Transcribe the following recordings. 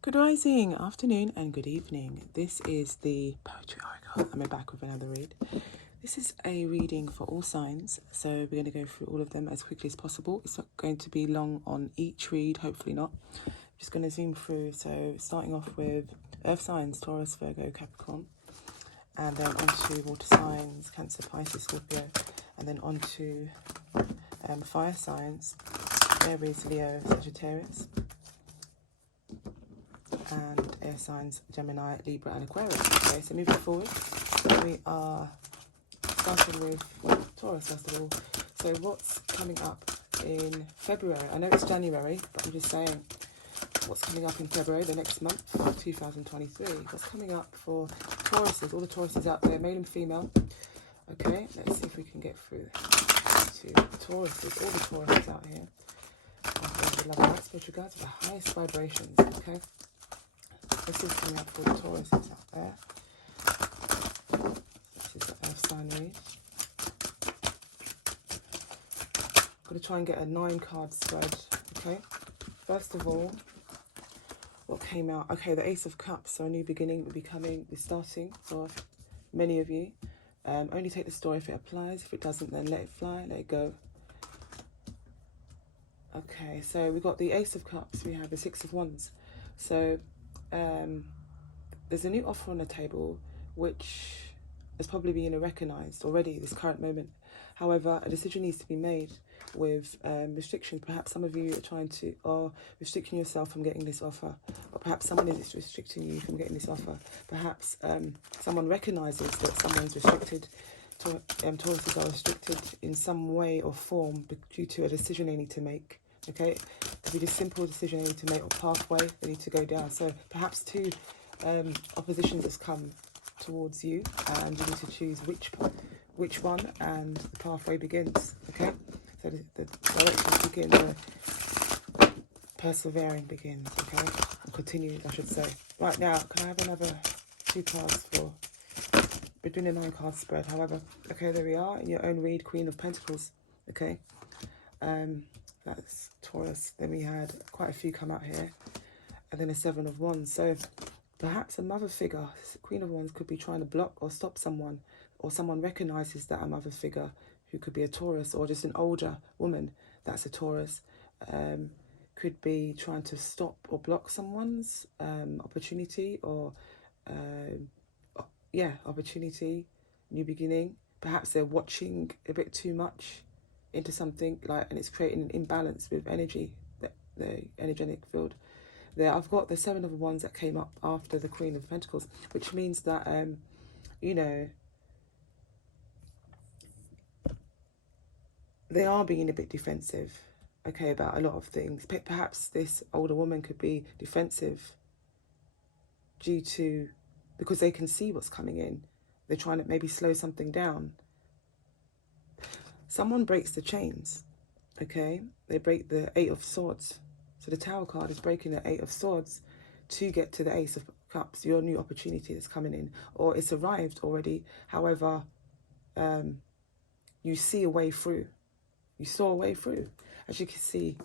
Good rising, afternoon, and good evening. This is the Poetry Oracle. I'm back with another read. This is a reading for all signs, so we're going to go through all of them as quickly as possible. It's not going to be long on each read, hopefully not. I'm just going to zoom through. So starting off with Earth signs, Taurus, Virgo, Capricorn, and then onto water signs, Cancer, Pisces, Scorpio, and then onto fire signs, Aries, Leo, Sagittarius, and air signs Gemini, Libra, and Aquarius. Okay, so moving forward, we are starting with Taurus first of all. So what's coming up in February? I know it's January, but I'm just saying what's coming up in February, the next month, 2023. What's coming up for Tauruses, all the Tauruses out there, male and female. Okay, let's see if we can get through to Tauruses, all the Tauruses out here. Love and light, spiritual guides of the highest vibrations. Okay. This is coming up for the Tauruses out there. This is the Earth sign read. I'm going to try and get a 9-card spread. Okay. First of all, what came out? Okay, the Ace of Cups. So a new beginning will be starting for many of you. Only take the story if it applies. If it doesn't, then let it fly, let it go. Okay, so we've got the Ace of Cups. We have the Six of Wands. So there's a new offer on the table which is probably being recognised already this current moment. However, a decision needs to be made with restrictions. Perhaps some of you are restricting yourself from getting this offer, or perhaps someone is restricting you from getting this offer. Perhaps someone recognises that someone's restricted. Tauruses are restricted in some way or form due to a decision they need to make. Okay, it could be just simple decision they need to make, or pathway they need to go down. So perhaps two oppositions has come towards you, and you need to choose which one, and the pathway begins. Okay, so the directions begin, the persevering begins. Okay, and continues, I should say. Right now, can I have another 2 cards for? We're doing a 9-card spread. However, okay, there we are in your own read, Queen of Pentacles. Okay, that's Taurus. Then we had quite a few come out here, and then a 7 of Wands. So perhaps a mother figure, Queen of Wands, could be trying to block or stop someone, or someone recognizes that a mother figure who could be a Taurus, or just an older woman that's a Taurus, could be trying to stop or block someone's opportunity, or opportunity, new beginning. Perhaps they're watching a bit too much into something, and it's creating an imbalance with energy, the energetic field. There, I've got the 7 of Wands that came up after the Queen of Pentacles, which means that they are being a bit defensive, okay, about a lot of things. Perhaps this older woman could be defensive because they can see what's coming in. They're trying to maybe slow something down. Someone breaks the chains, okay? They break the 8 of Swords. So the Tower card is breaking the 8 of Swords to get to the Ace of Cups, your new opportunity that's coming in. Or it's arrived already. However, you see a way through. You saw a way through. As you can see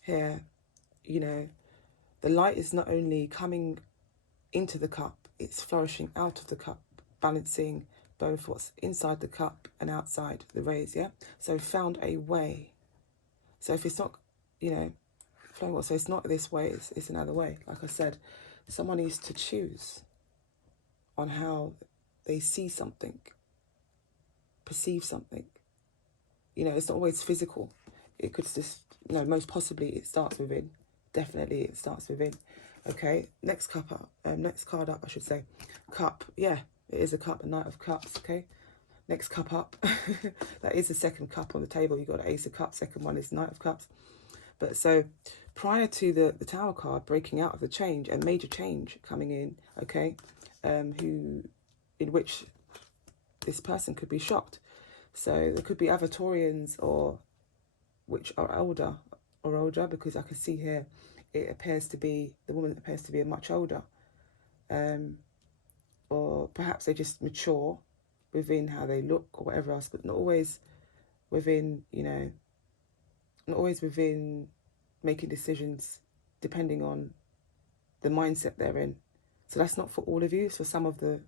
here, the light is not only coming into the cup, it's flourishing out of the cup, balancing both what's inside the cup and outside the rays, yeah? So found a way. So if it's not, flowing well, so it's not this way, it's another way. Like I said, someone needs to choose on how they see something, perceive something. It's not always physical. It could just, most possibly it starts within. Definitely it starts within. Okay, next card up, I should say. Cup, yeah, it is a cup, a Knight of Cups, okay? Next cup up, that is the second cup on the table. You've got an Ace of Cups, second one is Knight of Cups. But so prior to the Tower card breaking out of the change, a major change coming in, okay, in which this person could be shocked. So there could be Avatorians or which are older, because I can see here it appears to be, the woman appears to be much older. Or perhaps they just mature within how they look or whatever else, but not always within, not always within making decisions depending on the mindset they're in. So that's not for all of you. It's for some of the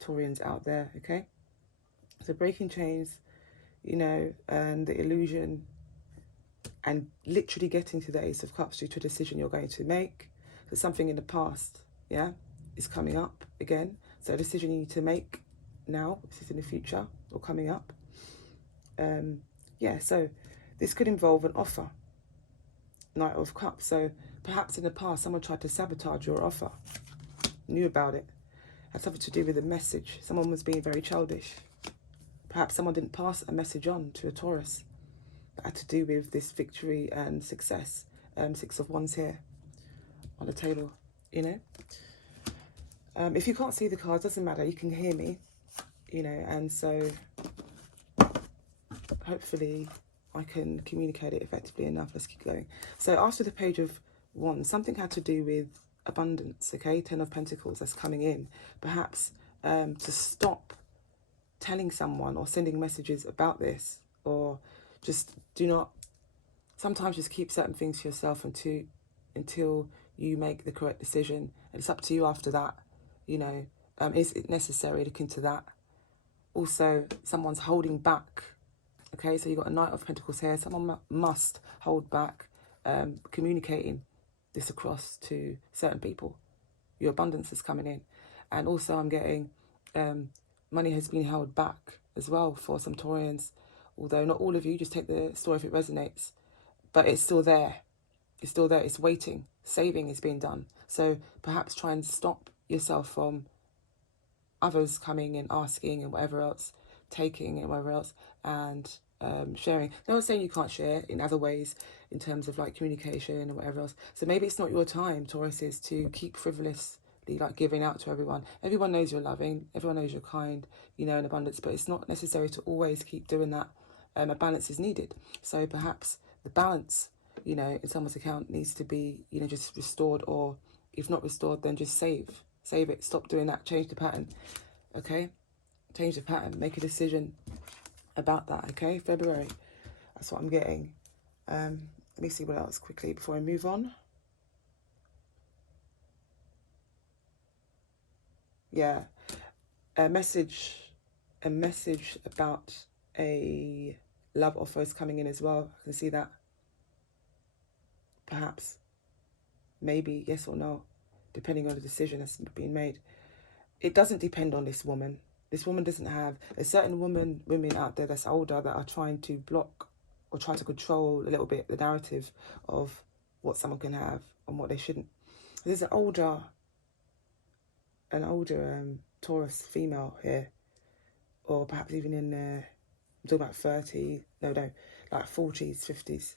Taurians out there, okay? So breaking chains, you know, and the illusion, and literally getting to the Ace of Cups due to a decision you're going to make. So something in the past, yeah, is coming up again. So a decision you need to make now, this is in the future or coming up. Yeah, so this could involve an offer, Knight of Cups. So perhaps in the past, someone tried to sabotage your offer, knew about it, had something to do with a message. Someone was being very childish. Perhaps someone didn't pass a message on to a Taurus that had to do with this victory and success. 6 of Wands here on the table, you know. If you can't see the cards, doesn't matter, you can hear me, you know, and so hopefully I can communicate it effectively enough. Let's keep going. So after the Page of Wands, something had to do with abundance, okay? 10 of Pentacles that's coming in. Perhaps to stop telling someone or sending messages about this, or just do not, sometimes just keep certain things to yourself until you make the correct decision. And it's up to you after that, you know. Is it necessary? Look into that. Also, someone's holding back. Okay, so you've got a Knight of Pentacles here. Someone must hold back communicating this across to certain people. Your abundance is coming in. And also I'm getting money has been held back as well for some Taurians. Although not all of you, just take the story if it resonates. But it's still there. It's still there. It's waiting. Saving is being done. So perhaps try and stop yourself from others coming and asking and whatever else, taking and whatever else, and sharing. No one's saying you can't share in other ways in terms of like communication and whatever else. So maybe it's not your time, Tauruses, to keep frivolously like giving out to everyone. Everyone knows you're loving. Everyone knows you're kind, you know, in abundance. But it's not necessary to always keep doing that. A balance is needed. So perhaps the balance, you know, in someone's account needs to be, you know, just restored, or if not restored, then just save it. Stop doing that. Change the pattern. Okay, change the pattern. Make a decision about that. Okay, February. That's what I'm getting. Let me see what else quickly before I move on. Yeah, a message about a love offer is coming in as well. I can see that. Perhaps, maybe, yes or no, depending on the decision that's being made. It doesn't depend on this woman. This woman doesn't have, a certain women out there that's older that are trying to block or try to control a little bit the narrative of what someone can have and what they shouldn't. There's an older Taurus female here, or perhaps even in I'm talking about 30, like 40s, 50s.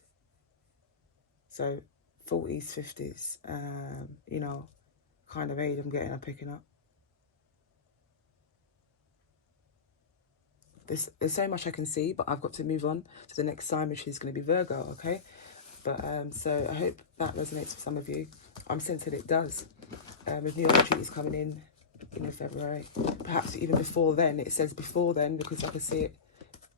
So 40s, 50s, you know, kind of age I'm picking up. There's so much I can see, but I've got to move on to the next sign, which is going to be Virgo, okay? But so I hope that resonates with some of you. I'm sensing it does. With new opportunities coming in February. Perhaps even before then. It says before then because I can see it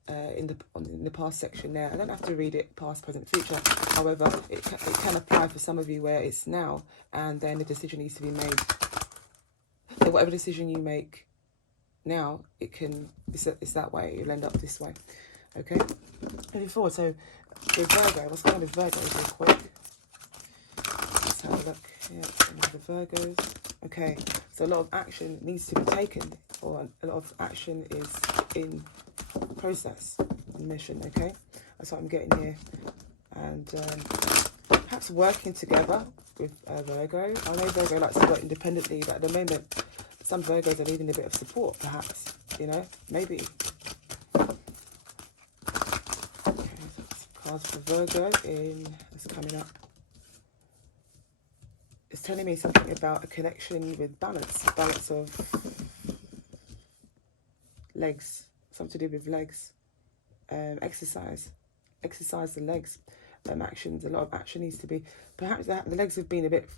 in the past section there. I don't have to read it past, present, future. However, it can apply for some of you where it's now, and then the decision needs to be made. So whatever decision you make now, it's that way. You'll end up this way. Okay? Moving forward. So with Virgo, what's going on with Virgo real quick? Let's have a look. Yeah, the Virgos. Okay, so a lot of action needs to be taken, or a lot of action is in process, in mission, okay? That's what I'm getting here. And perhaps working together with Virgo. I know Virgo likes to work independently, but at the moment, some Virgos are needing a bit of support, perhaps, you know, maybe. Okay, so cards for Virgo it's coming up. It's telling me something about a connection with balance of legs, something to do with legs, exercise the legs, actions. A lot of action needs to be, perhaps the legs have been a bit,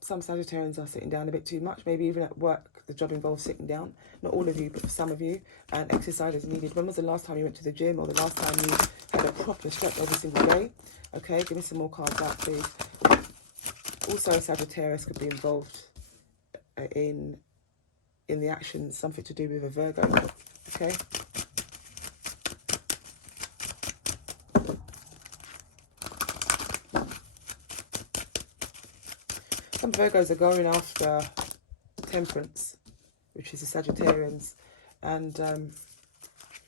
some Sagittarians are sitting down a bit too much, maybe even at work the job involves sitting down, not all of you but for some of you, and exercise is needed. When was the last time you went to the gym, or the last time you had a proper stretch every single day? Okay, give me some more cards out, please. Also, Sagittarius could be involved in the action, something to do with a Virgo, okay? Some Virgos are going after Temperance, which is the Sagittarians, and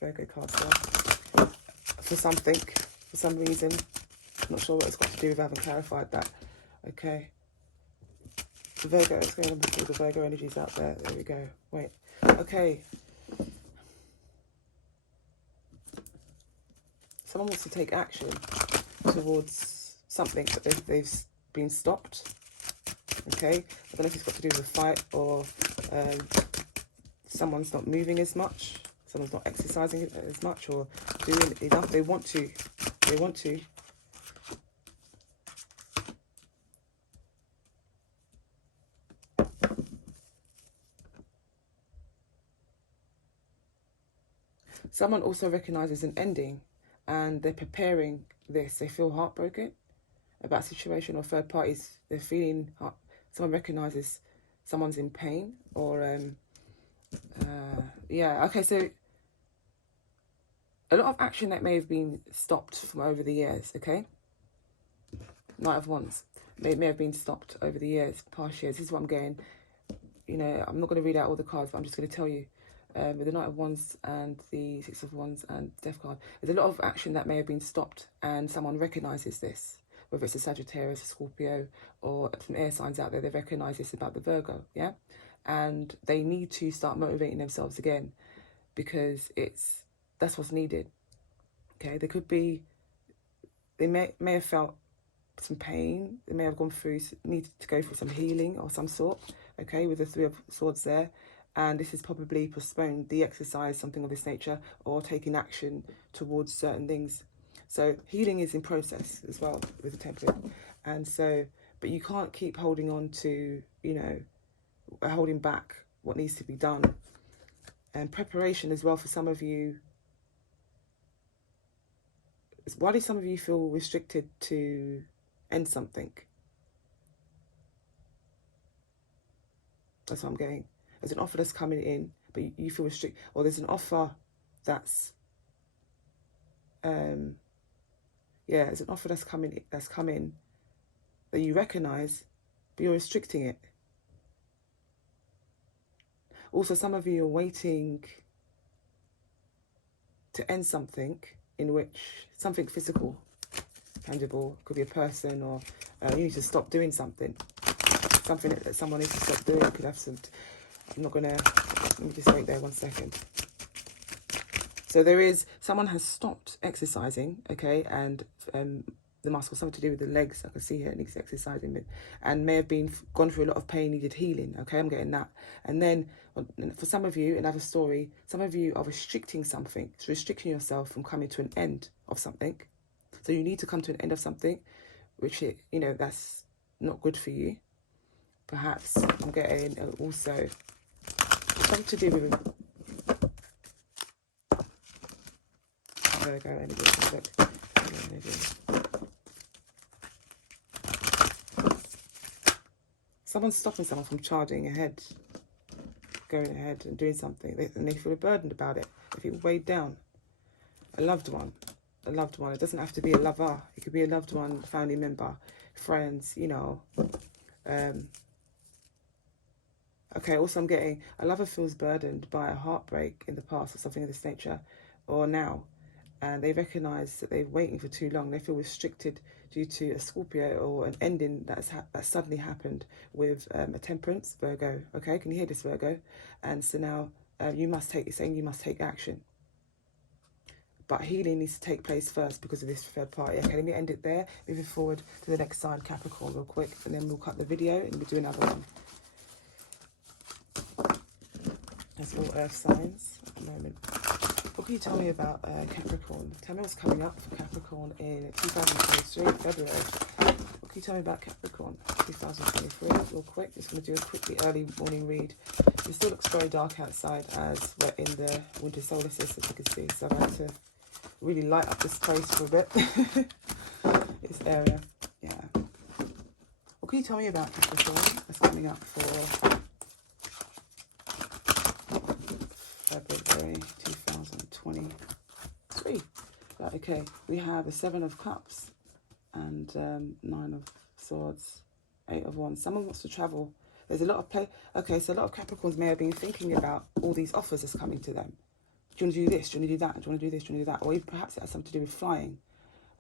Virgo card for something, for some reason. I'm not sure what it's got to do with. I haven't clarified that. Okay. The Virgo, let's go and see the Virgo energies out there. There we go. Wait. Okay. Someone wants to take action towards something that they've been stopped. Okay. I don't know if it's got to do with a fight or someone's not moving as much. Someone's not exercising as much or doing enough. They want to. They want to. Someone also recognizes an ending and they're preparing this. They feel heartbroken about a situation, or third parties. They're feeling, someone recognizes someone's in pain, or, yeah. Okay, so a lot of action that may have been stopped from over the years, okay? Knight of Wands. May have been stopped over the years, past years. This is what I'm getting. You know, I'm not going to read out all the cards, but I'm just going to tell you. With the Knight of Wands and the Six of Wands and Death card, there's a lot of action that may have been stopped, and someone recognises this, whether it's a Sagittarius, a Scorpio, or some air signs out there. They recognise this about the Virgo, yeah, and they need to start motivating themselves again, because that's what's needed. Okay, they could be, they may have felt some pain. They may have gone through, needed to go through some healing or some sort. Okay, with the Three of Swords there. And this is probably postponed the exercise, something of this nature, or taking action towards certain things. So healing is in process as well with the Temperate. And so, but you can't keep holding on to, you know, holding back what needs to be done. And preparation as well for some of you. Why do some of you feel restricted to end something? That's what I'm getting. There's an offer that's coming in, but you feel restricted, or there's an offer that's, yeah, there's an offer that's coming that you recognise, but you're restricting it. Also, some of you are waiting to end something in which something physical, tangible, could be a person, or you need to stop doing something. Something that someone needs to stop doing. Could have some. I'm not gonna. Let me just wait there 1 second. So there is, someone has stopped exercising, okay, and the muscle, something to do with the legs. I can see here, needs exercising with, and may have gone through a lot of pain, needed healing. Okay, I'm getting that. And then for some of you, another story. Some of you are restricting something. It's restricting yourself from coming to an end of something. So you need to come to an end of something, which you know, that's not good for you. Perhaps I'm getting also something to do with. There we go. Someone's stopping someone from charging ahead, going ahead and doing something, and they feel burdened about it. They feel weighed down. A loved one. A loved one. It doesn't have to be a lover. It could be a loved one, family member, friends, you know. Okay, also I'm getting, a lover feels burdened by a heartbreak in the past or something of this nature, or now. And they recognise that they're waiting for too long. They feel restricted due to a Scorpio or an ending that suddenly happened with a Temperance, Virgo. Okay, can you hear this, Virgo? And so now you must take action. But healing needs to take place first because of this third party. Okay, let me end it there. Moving forward to the next sign, Capricorn, real quick. And then we'll cut the video and we'll do another one. That's all earth signs at the moment. What can you tell me about Capricorn? Tell me what's coming up for Capricorn in 2023, February. What can you tell me about Capricorn 2023? Real quick, just going to do a quickly early morning read. It still looks very dark outside as we're in the winter solstice, as you can see. So I've had to really light up this place for a bit. This area, yeah. What can can you tell me about Capricorn that's coming up for February 2023? Right, okay, we have a 7 of Cups and 9 of Swords, 8 of Wands. Someone wants to travel. There's a lot of play. Okay, so a lot of Capricorns may have been thinking about all these offers that's coming to them. Do you want to do this? Do you want to do that? Do you want to do this? Do you want to do that? Or even perhaps it has something to do with flying.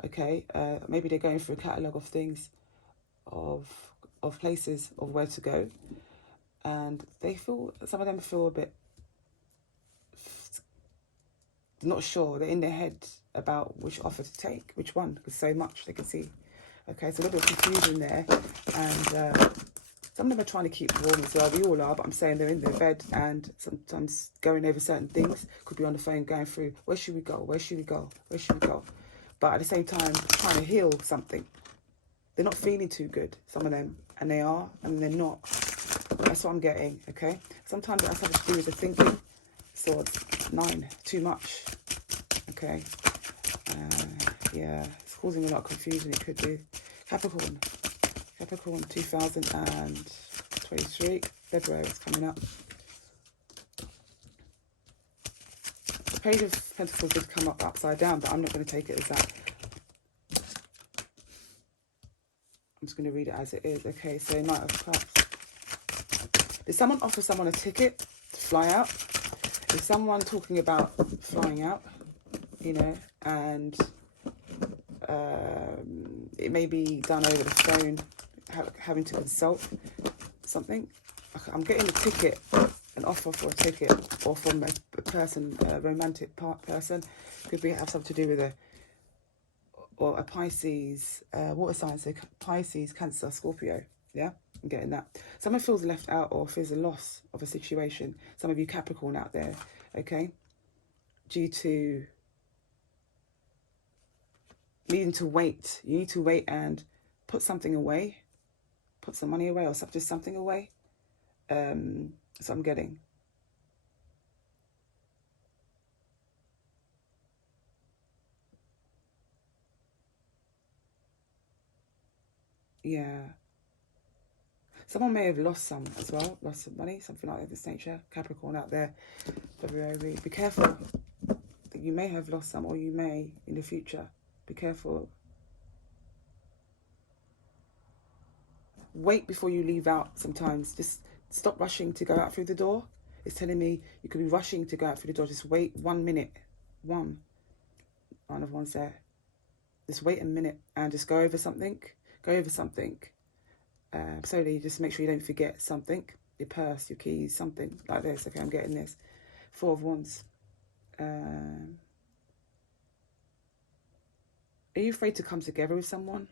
Okay, maybe they're going through a catalogue of things, of places, of where to go. And they feel, some of them feel a bit not sure. They're in their head about which offer to take, which one, because so much they can see. Okay, so a little bit of confusion there. And some of them are trying to keep warm as well. We all are, but I'm saying they're in their bed and sometimes going over certain things. Could be on the phone going through, where should we go? Where should we go? Where should we go? But at the same time, trying to heal something. They're not feeling too good, some of them. And they are, and they're not. That's what I'm getting, okay? Sometimes it has something to do with the thinking. Swords, 9, too much. Okay. Yeah, it's causing a lot of confusion. It could do. Capricorn 2023, February is coming up. The Page of Pentacles did come up upside down, but I'm not going to take it as that. I'm just going to read it as it is. Okay, so Knight of Cups. Did someone offer someone a ticket to fly out? Is someone talking about flying out, you know, and it may be done over the phone, having to consult something. I'm getting a ticket, an offer for a ticket, or from a person, a romantic person. Could be have something to do with a Pisces, water sign, so Pisces, Cancer, Scorpio. Yeah, I'm getting that. Someone feels left out or feels a loss of a situation. Some of you Capricorn out there, okay, due to needing to wait. You need to wait and put something away, put some money away, or just something away. So I'm getting. Yeah. Someone may have lost some as well, lost some money, something like this nature. Capricorn out there, February. Be careful. You may have lost some, or you may in the future. Be careful. Wait before you leave out sometimes. Just stop rushing to go out through the door. It's telling me you could be rushing to go out through the door. Just wait 1 minute. One of Wands there. Just wait a minute and just go over something. Go over something. Slowly, just make sure you don't forget something. Your purse, your keys, something like this. Okay, I'm getting this. 4 of Wands. Are you afraid to come together with someone?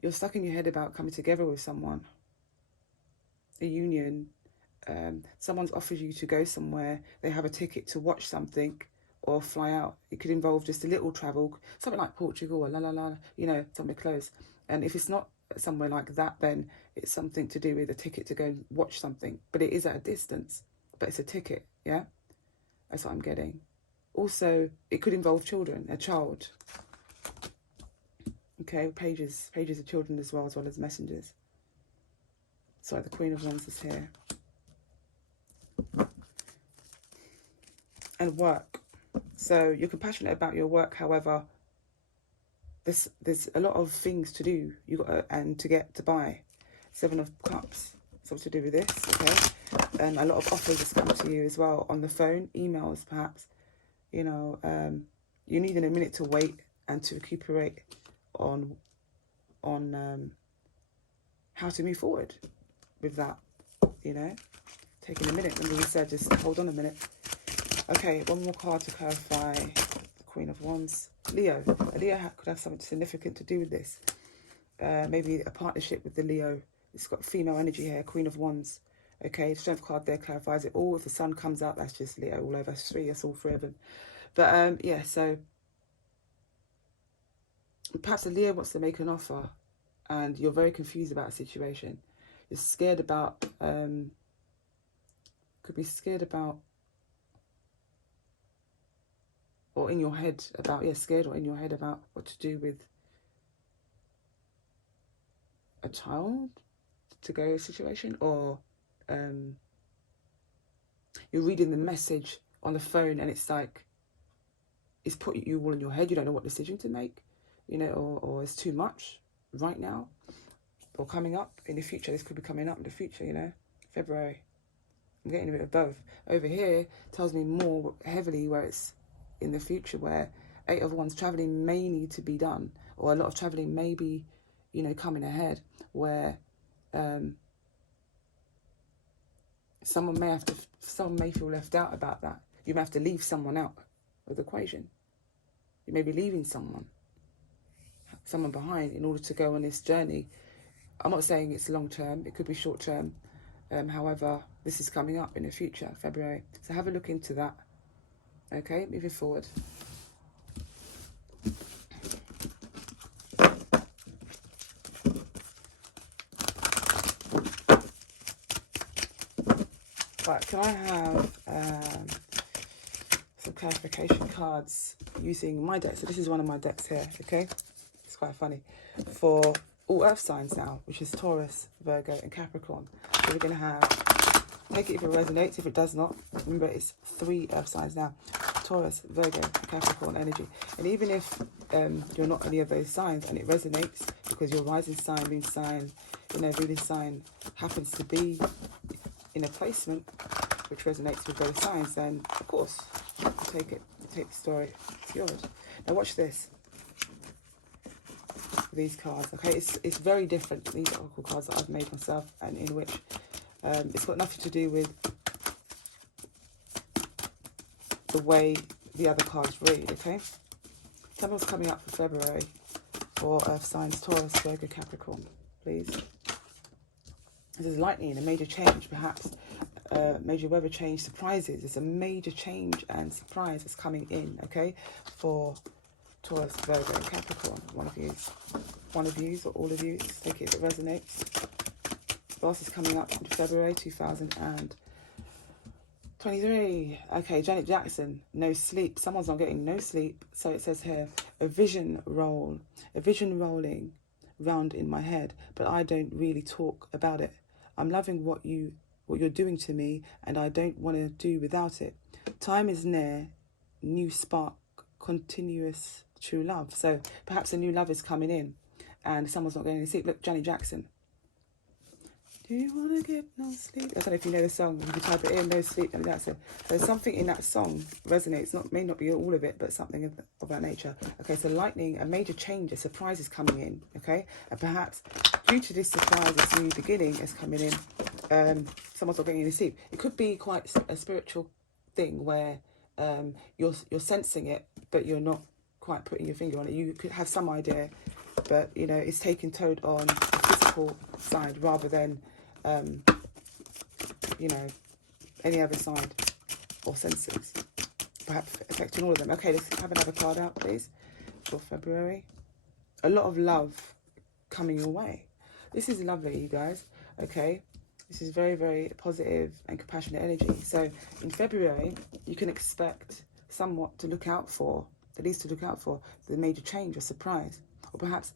You're stuck in your head about coming together with someone. A union. Someone's offered you to go somewhere. They have a ticket to watch something or fly out. It could involve just a little travel. Something like Portugal or you know, somewhere close. And if it's not somewhere like that, then it's something to do with a ticket to go and watch something. But it is at a distance. But it's a ticket, yeah? That's what I'm getting. Also, it could involve children, a child. Okay, pages of children as well as messengers. Sorry, the Queen of Wands is here. And work. So you're compassionate about your work, however, there's a lot of things to do. You got and to get to buy. 7 of Cups, something to do with this, okay? And a lot of offers has come to you as well on the phone, emails perhaps. You know, you need in a minute to wait and to recuperate on how to move forward with that, you know. Taking a minute, and we said just hold on a minute. Okay, one more card to clarify. The Queen of Wands. Leo. A Leo could have something significant to do with this. Maybe a partnership with the Leo. It's got female energy here. Queen of Wands. Okay, the Strength card there clarifies it all. If the sun comes out, that's just Leo all over. That's 3. That's all 3 of them. But yeah, so perhaps a Leo wants to make an offer and you're very confused about a situation. You're scared about, could be scared about, or in your head about, yeah, scared or in your head about what to do with a child to go situation, or you're reading the message on the phone and it's like, it's putting you all in your head. You don't know what decision to make, you know, or it's too much right now, or coming up in the future. This could be coming up in the future, you know, February. I'm getting a bit of both. Over here tells me more heavily where it's in the future, where 8 of Wands, traveling may need to be done, or a lot of traveling may be, you know, coming ahead, where someone may feel left out about that. You may have to leave someone out of the equation. You may be leaving someone behind in order to go on this journey. I'm not saying it's long term, it could be short term. However, this is coming up in the future, February. So have a look into that. Okay, moving forward. Right, can I have some clarification cards using my deck? So this is one of my decks here, okay? It's quite funny. For all earth signs now, which is Taurus, Virgo and Capricorn. So we're going to have, take it if it resonates. If it does not, remember it's 3 earth signs now. Taurus, Virgo, Capricorn energy. And even if you're not any of those signs and it resonates because your rising sign, moon sign, you know, Venus sign happens to be in a placement which resonates with those signs, then of course you take it, you take the story, it's yours. Now watch this. These cards, okay, it's very different. These oracle cards that I've made myself, and in which it's got nothing to do with the way the other cards read, okay? Tell me what's coming up for February for earth signs, Taurus, Virgo, Capricorn, please. This is lightning, a major change, perhaps major weather change, surprises. There's a major change and surprise that's coming in, okay, for Taurus, Virgo and Capricorn. One of you or all of you, take it if it resonates. Boss is coming up in February 2023. Okay, Janet Jackson, no sleep. Someone's not getting no sleep. So it says here, a vision rolling round in my head, but I don't really talk about it. I'm loving what you're doing to me, and I don't want to do without it. Time is near, new spark, continuous true love. So perhaps a new love is coming in and someone's not getting any sleep. Look, Janet Jackson. Do you want to get no sleep? I don't know if you know the song. You can type it in, no sleep, Janet Jackson. There's something in that song resonates. May not be all of it, but something of that nature. Okay, so lightning, a major change, a surprise is coming in. Okay, and perhaps due to this surprise, this new beginning is coming in. Someone's not getting any sleep. It could be quite a spiritual thing where you're sensing it, but you're not quite putting your finger on it. You could have some idea, but you know it's taking toll on the physical side rather than you know, any other side or senses, perhaps affecting all of them. Okay, let's have another card out, please, for February. A lot of love coming your way. This is lovely, you guys. Okay, this is very, very positive and compassionate energy. So in February, you can expect somewhat to look out for, at least to look out for the major change or surprise, or perhaps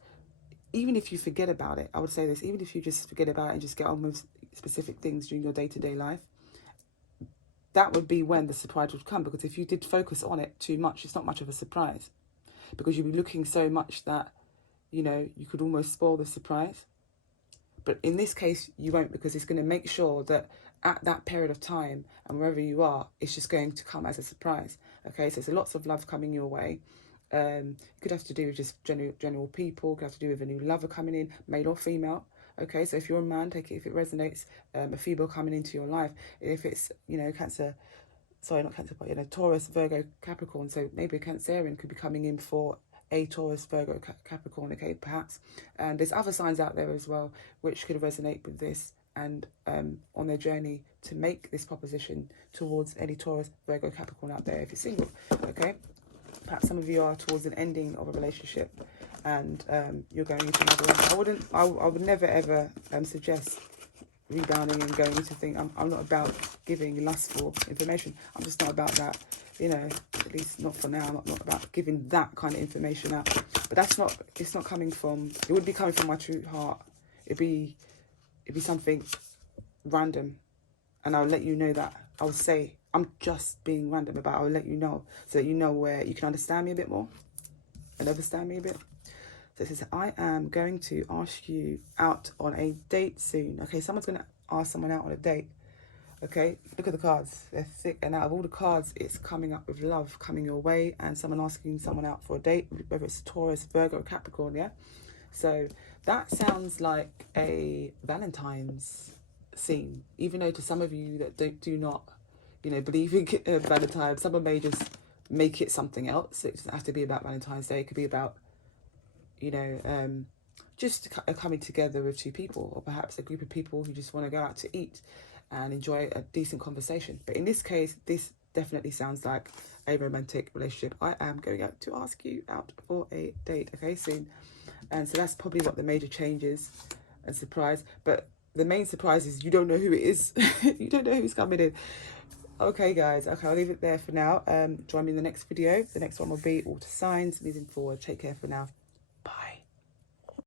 even if you forget about it. I would say this, even if you just forget about it and just get on with specific things during your day-to-day life, that would be when the surprise would come. Because if you did focus on it too much, it's not much of a surprise, because you'll be looking so much that, you know, you could almost spoil the surprise. But in this case, you won't, because it's going to make sure that at that period of time and wherever you are, it's just going to come as a surprise. Okay, so there's lots of love coming your way. It could have to do with just general people, could have to do with a new lover coming in, male or female. Okay, so if you're a man, take it if it resonates, a female coming into your life. If it's, you know, Cancer, sorry, not Cancer, but, you know, Taurus, Virgo, Capricorn, so maybe a Cancerian could be coming in for a Taurus, Virgo, Capricorn, okay, perhaps. And there's other signs out there as well which could resonate with this and on their journey to make this proposition towards any Taurus, Virgo, Capricorn out there if you're single, okay? Perhaps some of you are towards an ending of a relationship and you're going into another one. I would never ever suggest rebounding and going into things. I'm not about giving lustful information. I'm just not about that, you know, at least not for now. I'm not about giving that kind of information out. But that's not, it's not coming from, it would be coming from my true heart It'd be something random, and I'll let you know that. I'll say I'm just being random about it. I'll let you know, so that you know where you can understand me a bit more and understand me a bit. So it says, I am going to ask you out on a date soon. Okay, someone's going to ask someone out on a date. Okay, look at the cards. They're thick. And out of all the cards, it's coming up with love coming your way and someone asking someone out for a date, whether it's Taurus, Virgo, or Capricorn, yeah? So that sounds like a Valentine's scene, even though to some of you that do not, you know, believe in Valentine's, someone may just make it something else. It doesn't have to be about Valentine's Day. It could be about, you know, just coming together with two people, or perhaps a group of people who just want to go out to eat and enjoy a decent conversation. But in this case, this definitely sounds like a romantic relationship. I am going out to ask you out for a date, okay, soon. And so that's probably what the major change is and surprise. But the main surprise is you don't know who it is. You don't know who's coming in. Okay, guys. Okay, I'll leave it there for now. Join me in the next video. The next one will be water signs. Moving forward. Take care for now.